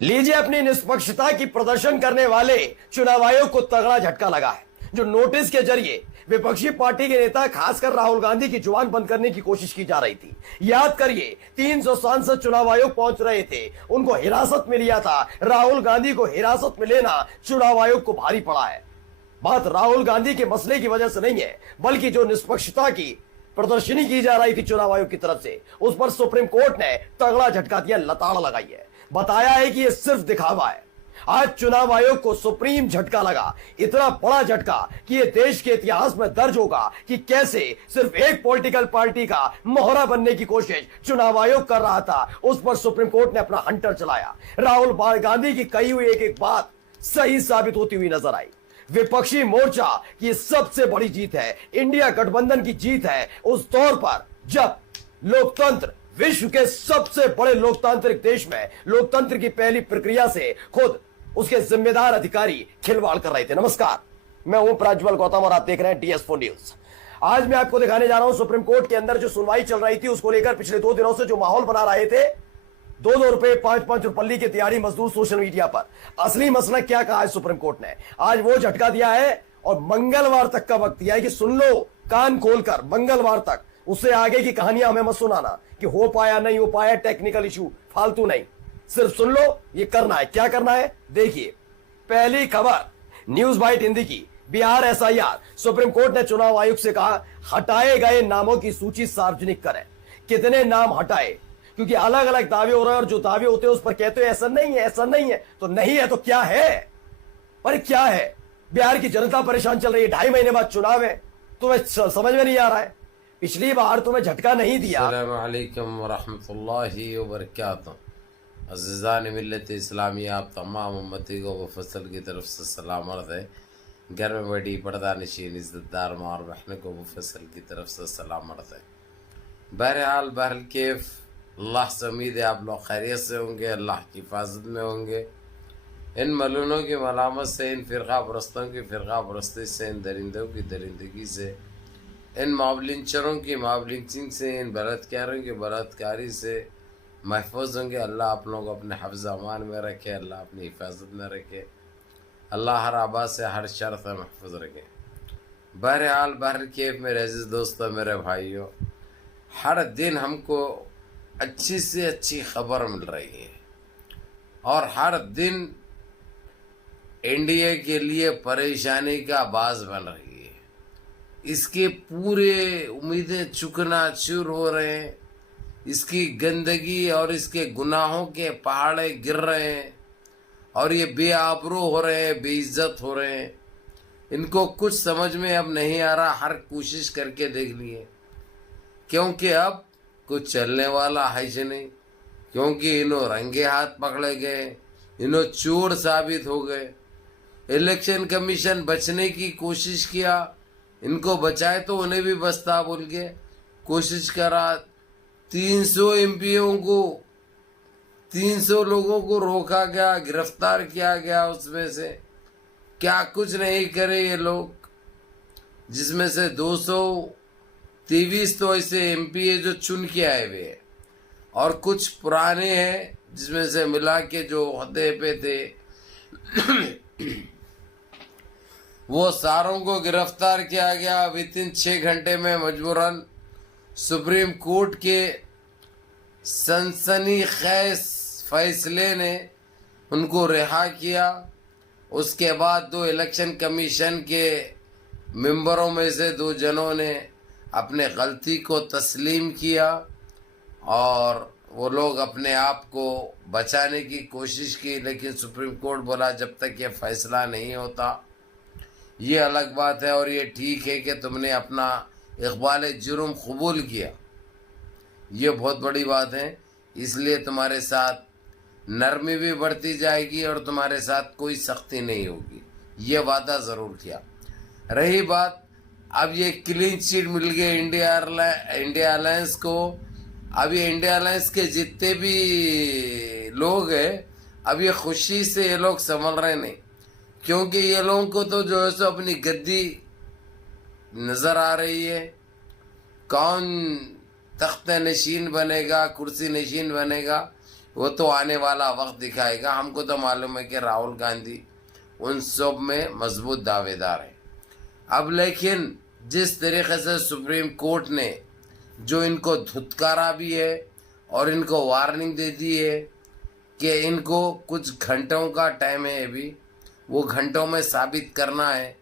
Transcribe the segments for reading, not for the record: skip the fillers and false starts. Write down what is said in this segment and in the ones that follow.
लीजिए, अपनी निष्पक्षता की प्रदर्शन करने वाले चुनाव आयोग को तगड़ा झटका लगा है, जो नोटिस के जरिए विपक्षी पार्टी के नेता खासकर राहुल गांधी की जुबान बंद करने की कोशिश की जा रही थी। याद करिए, 300 सांसद चुनाव आयोग पहुंच रहे थे, उनको हिरासत में लिया था। राहुल गांधी को हिरासत में लेना चुनाव आयोग को भारी पड़ा है। बात राहुल गांधी के मसले की वजह से नहीं है, बल्कि जो निष्पक्षता की प्रदर्शनी की जा रही थी चुनाव आयोग की तरफ से, उस पर सुप्रीम कोर्ट ने तगड़ा झटका दिया, लताड़ लगाई है। बताया है कि यह सिर्फ दिखावा है। आज चुनाव आयोग को सुप्रीम झटका लगा, इतना बड़ा झटका कि यह देश के इतिहास में दर्ज होगा कि कैसे सिर्फ एक पॉलिटिकल पार्टी का मोहरा बनने की कोशिश चुनाव आयोग कर रहा था, उस पर सुप्रीम कोर्ट ने अपना हंटर चलाया। राहुल गांधी की कही हुई एक एक बात सही साबित होती हुई नजर आई। विपक्षी मोर्चा की सबसे बड़ी जीत है, इंडिया गठबंधन की जीत है, उस दौर पर जब लोकतंत्र विश्व के सबसे बड़े लोकतांत्रिक देश में लोकतंत्र की पहली प्रक्रिया से खुद उसके जिम्मेदार अधिकारी खिलवाड़ कर रहे थे। नमस्कार, मैं हूं प्रज्वल गौतम और आप देख रहे हैं DS4 न्यूज। आज मैं आपको दिखाने जा रहा हूं सुप्रीम कोर्ट के अंदर जो सुनवाई चल रही थी, उसको लेकर पिछले 2 दिनों से जो माहौल बना रहे थे 2-2 रुपए 5-5 रुपये के दिहाड़ी मजदूर सोशल मीडिया पर। असली मसला क्या कहा है सुप्रीम कोर्ट ने? आज वो झटका दिया है और मंगलवार तक का वक्त दिया है कि सुन लो कान खोलकर, मंगलवार तक। उससे आगे की कहानियां हमें मत सुनाना कि हो पाया नहीं हो पाया, टेक्निकल इशू, फालतू नहीं, सिर्फ सुन लो ये करना है। क्या करना है देखिए। पहली खबर न्यूज बाइट हिंदी की, बिहार SIR। सुप्रीम कोर्ट ने चुनाव आयोग से कहा हटाए गए नामों की सूची सार्वजनिक करें। कितने नाम हटाए? क्योंकि अलग अलग दावे हो रहे हैं और जो दावे होते हैं उस पर कहते हैं ऐसा नहीं है, ऐसा नहीं है। तो नहीं है तो क्या है? अरे क्या है? बिहार की जनता परेशान चल रही है, 2.5 महीने बाद चुनाव है, तुम्हें समझ में नहीं आ रहा है? पिछली बार तुम्हें झटका नहीं दिया। अस्सलाम वालेकुम वरहमतुल्लाहि वबरकातुहू। अज़ीज़ान मिल्लत इस्लामी, आप तमाम उम्मती को मुफस्सल की तरफ से सलाम अर्ज़ है। घर में बैठी पर्दा नशीन इज़्ज़तदार माँ और बहन को मुफस्सल की तरफ से सलाम अर्ज़ है। बहरहाल केफ अल्लाह से उम्मीद है आप लोग खैरियत से होंगे, अल्लाह की हिफाजत में होंगे। इन मलूनों की मलामत से, इन फ़िरका परस्तों की फ़िरका परस्ती से, इन दरिंदों की दरिंदगी से, इन मावलिंचरों की मावलिंचिंग से, इन बलात्कारियों की बलात्कारी से महफूज होंगे। अल्लाह आप लोगों को अपने हफ्ज़ अमान में रखे, अल्लाह अपनी हिफाजत में रखे, अल्लाह हर आबाद से हर शर से महफूज रखे। बहरहाल केफ मेरे अजीज़ दोस्तों, मेरे भाइयों, हर दिन हमको अच्छी से अच्छी खबर मिल रही है और हर दिन इंडिया के लिए परेशानी का बाज़ बन रही है। इसके पूरे उम्मीदें चुकना चूर हो रहे हैं, इसकी गंदगी और इसके गुनाहों के पहाड़े गिर रहे हैं और ये बेआबरू हो रहे हैं, बेइज्जत हो रहे हैं। इनको कुछ समझ में अब नहीं आ रहा, हर कोशिश करके देख लिए, क्योंकि अब कुछ चलने वाला है ही नहीं, क्योंकि इन्हों रंगे हाथ पकड़े गए, इन्हों चोर साबित हो गए। इलेक्शन कमीशन बचने की कोशिश किया, इनको बचाए तो उन्हें भी बस्ता बोल के कोशिश करा। 300 MPओं को, 300 लोगों को रोका गया, गिरफ्तार किया गया। उसमें से क्या कुछ नहीं करे ये लोग, जिसमें से 223 तो ऐसे MP है जो चुन के आए हुए हैं और कुछ पुराने हैं जिसमें से मिला के जो ओहदे पे थे वो सारों को गिरफ्तार किया गया। विदिन 6 घंटे में मजबूरन सुप्रीम कोर्ट के सनसनीखेज फैसले ने उनको रिहा किया। उसके बाद 2 इलेक्शन कमीशन के मेंबरों में से 2 जनों ने अपने गलती को तस्लीम किया और वो लोग अपने आप को बचाने की कोशिश की, लेकिन सुप्रीम कोर्ट बोला जब तक ये फैसला नहीं होता। ये अलग बात है और ये ठीक है कि तुमने अपना इक़बाल जुर्म कबूल किया, ये बहुत बड़ी बात है। इसलिए तुम्हारे साथ नरमी भी बढ़ती जाएगी और तुम्हारे साथ कोई सख्ती नहीं होगी, ये वादा ज़रूर किया। रही बात अब ये क्लीन चिट मिल गई इंडिया अलायंस को। अब ये इंडिया अलायंस के जितने भी लोग हैं, अब ये खुशी से ये लोग संभल रहे नहीं, क्योंकि ये लोगों को तो जो है सो अपनी गद्दी नज़र आ रही है। कौन तख्त नशीन बनेगा, कुर्सी नशीन बनेगा, وہ تو آنے والا وقت دکھائے گا. ہم کو تو معلوم ہے کہ راہل گاندھی ان سب میں مضبوط دعوے دار ہے. اب لیکن جس طریقے سے سپریم کورٹ نے جو ان کو دھتکارا بھی ہے اور ان کو وارننگ دے دی ہے کہ ان کو کچھ گھنٹوں کا ٹائم ہے ابھی، وہ گھنٹوں میں ثابت کرنا ہے،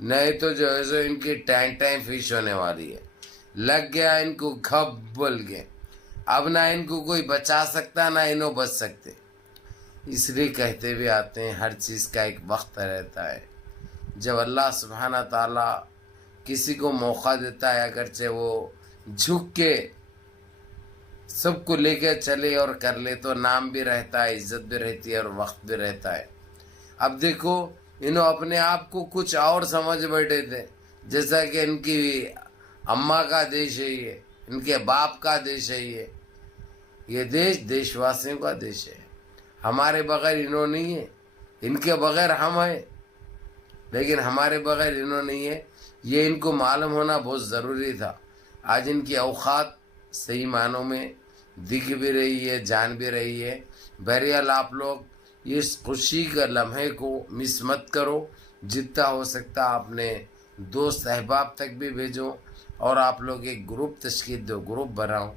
نہیں تو جو ہے سو ان کی ٹائم فش ہونے والی ہے. لگ گیا ان کو گھب بول گئے. اب نہ ان کو کوئی بچا سکتا نہ انہوں بچ سکتے. اس لیے کہتے ہوئے آتے ہیں ہر چیز کا ایک وقت رہتا ہے. جب اللہ سبحانہ تعالیٰ کسی کو موقع دیتا ہے، اگرچہ وہ جھک کے سب کو لے کے چلے اور کر لے، تو نام بھی رہتا ہے، عزت بھی رہتی ہے اور وقت بھی رہتا ہے. اب دیکھو انہوں اپنے آپ کو کچھ اور سمجھ بیٹھے تھے، جیسا کہ ان کی اماں کا دیش ہے، یہ ان کے باپ کا دیش ہے. یہ دیش واسیوں کا دیش ہے. ہمارے بغیر انہوں نہیں ہے، ان کے بغیر ہم ہیں، لیکن ہمارے بغیر انہوں نہیں ہے. یہ ان کو معلوم ہونا بہت ضروری تھا. آج ان کی اوقات صحیح معنوں میں دکھ بھی رہی ہے، جان بھی رہی ہے. بہرحال آپ لوگ اس خوشی کے لمحے کو مس مت کرو. جتنا ہو سکتا اپنے دوست احباب تک بھی بھیجو، اور آپ لوگ ایک گروپ تشکیل دو، گروپ بناؤ.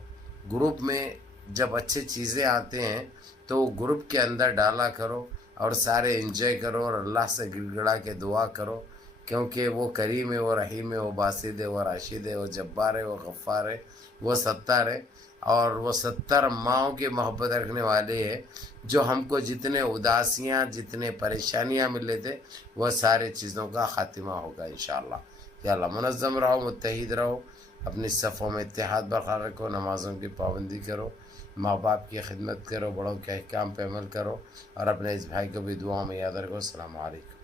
گروپ میں جب اچھے چیزیں آتے ہیں تو وہ گروپ کے اندر ڈالا کرو اور سارے انجوائے کرو اور اللہ سے گڑ گڑا کے دعا کرو، کیونکہ وہ کریم ہے، وہ رحیم ہے، وہ باسط ہے، وہ راشد ہے، وہ جبار ہے، وہ غفار ہے، وہ ستار ہے. اور وہ 70 ماؤں کی محبت رکھنے والے ہیں. جو ہم کو جتنے اداسیاں، جتنے پریشانیاں ملے تھے، وہ سارے چیزوں کا خاتمہ ہوگا انشاءاللہ. یا اللہ منظم رہو، متحد رہو، اپنی صفوں میں اتحاد برقرار رکھو، نمازوں کی پابندی کرو، ماں باپ کی خدمت کرو، بڑوں کے احکام پہ عمل کرو، اور اپنے اس بھائی کو بھی دعاؤں میں یاد رکھو. السلام علیکم.